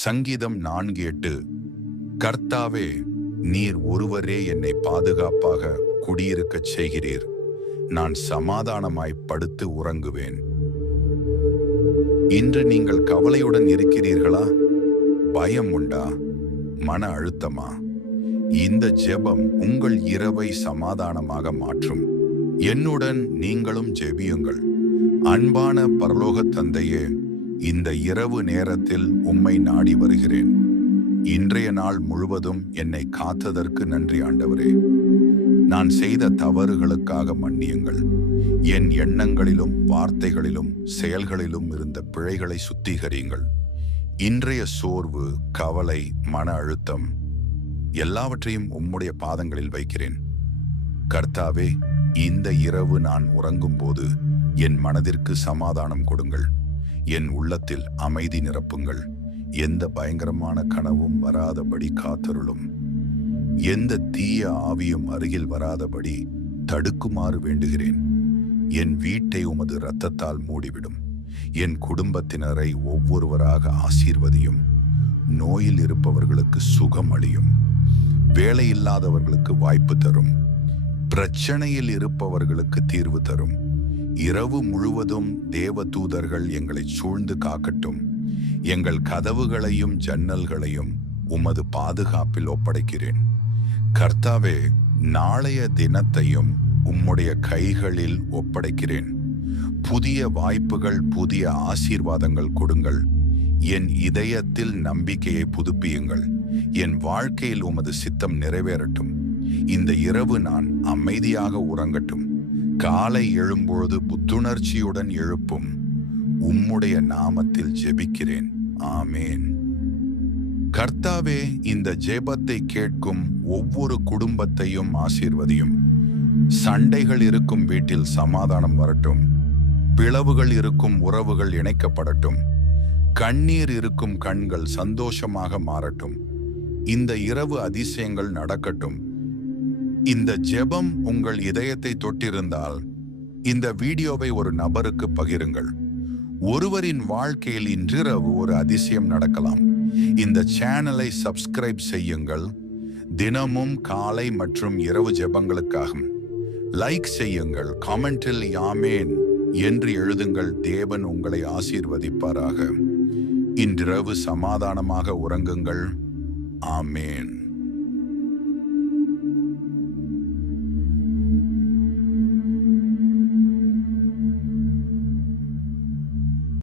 சங்கீதம் 4:8. கர்த்தாவே, நீர் ஒருவரே என்னை பாதுகாப்பாக குடியிருக்கச் செய்கிறீர். நான் சமாதானமாய் படுத்து உறங்குவேன். இன்று நீங்கள் கவலையுடன் இருக்கிறீர்களா? பயம் உண்டா? மன அழுத்தமா? இந்த ஜெபம் உங்கள் இரவை சமாதானமாக மாற்றும். என்னுடன் நீங்களும் ஜெபியுங்கள். அன்பான பரலோக தந்தையே, இந்த இரவு நேரத்தில் உம்மை நாடி வருகிறேன். இன்றைய நாள் முழுவதும் என்னை காத்ததற்கு நன்றி ஆண்டவரே. நான் செய்த தவறுகளுக்காக மன்னியுங்கள். என் எண்ணங்களிலும் வார்த்தைகளிலும் செயல்களிலும் இருந்த பிழைகளை சுத்திகரியுங்கள். இன்றைய சோர்வு, கவலை, மன அழுத்தம் எல்லாவற்றையும் உம்முடைய பாதங்களில் வைக்கிறேன். கர்த்தாவே, இந்த இரவு நான் உறங்கும்போது என் மனதிற்கு சமாதானம் கொடுங்கள். என் உள்ளத்தில் அமைதி நிரப்புங்கள். எந்த பயங்கரமான கனவும் வராதபடி காத்தருளும். எந்த தீய ஆவியும் அருகில் வராதபடி தடுக்குமாறு வேண்டுகிறேன். என் வீட்டை உமது இரத்தத்தால் மூடிவிடும். என் குடும்பத்தினரை ஒவ்வொருவராக ஆசீர்வதியும். நோயில் இருப்பவர்களுக்கு சுகம் அளியும். வேலை இல்லாதவர்களுக்கு வாய்ப்பு தரும். பிரச்சனையில் இருப்பவர்களுக்கு தீர்வு தரும். இரவு முழுவதும் தேவ தூதர்கள் எங்களை சூழ்ந்து காக்கட்டும். எங்கள் கதவுகளையும் ஜன்னல்களையும் உமது பாதுகாப்பில் ஒப்படைக்கிறேன். கர்த்தாவே, நாளைய தினத்தையும் உம்முடைய கைகளில் ஒப்படைக்கிறேன். புதிய வாய்ப்புகள், புதிய ஆசீர்வாதங்கள் கொடுங்கள். என் இதயத்தில் நம்பிக்கையை புதுப்பியுங்கள். என் வாழ்க்கையில் உமது சித்தம் நிறைவேறட்டும். இந்த இரவு நான் அமைதியாக உறங்கட்டும். காலை எழும்பொழுது புத்துணர்ச்சியுடன் எழுப்பும். உம்முடைய நாமத்தில் ஜெபிக்கிறேன். ஆமேன். கர்த்தாவே, இந்த ஜெபத்தை கேட்கும் ஒவ்வொரு குடும்பத்தையும் ஆசீர்வதியும். சண்டைகள் இருக்கும் வீட்டில் சமாதானம் வரட்டும். பிளவுகள் இருக்கும் உறவுகள் இணைக்கப்படட்டும். கண்ணீர் இருக்கும் கண்கள் சந்தோஷமாக மாறட்டும். இந்த இரவு அதிசயங்கள் நடக்கட்டும். இந்த ஜெபம் உங்கள் இதயத்தை தொட்டிருந்தால் இந்த வீடியோவை ஒரு நபருக்கு பகிருங்கள். ஒருவரின் வாழ்க்கையில் இன்றிரவு ஒரு அதிசயம் நடக்கலாம். இந்த சேனலை சப்ஸ்கிரைப் செய்யுங்கள். தினமும் காலை மற்றும் இரவு ஜெபங்களுக்காக லைக் செய்யுங்கள். காமெண்டில் ஆமேன் என்று எழுதுங்கள். தேவன் உங்களை ஆசீர்வதிப்பாராக. இன்றிரவு சமாதானமாக உறங்குங்கள். ஆமேன்.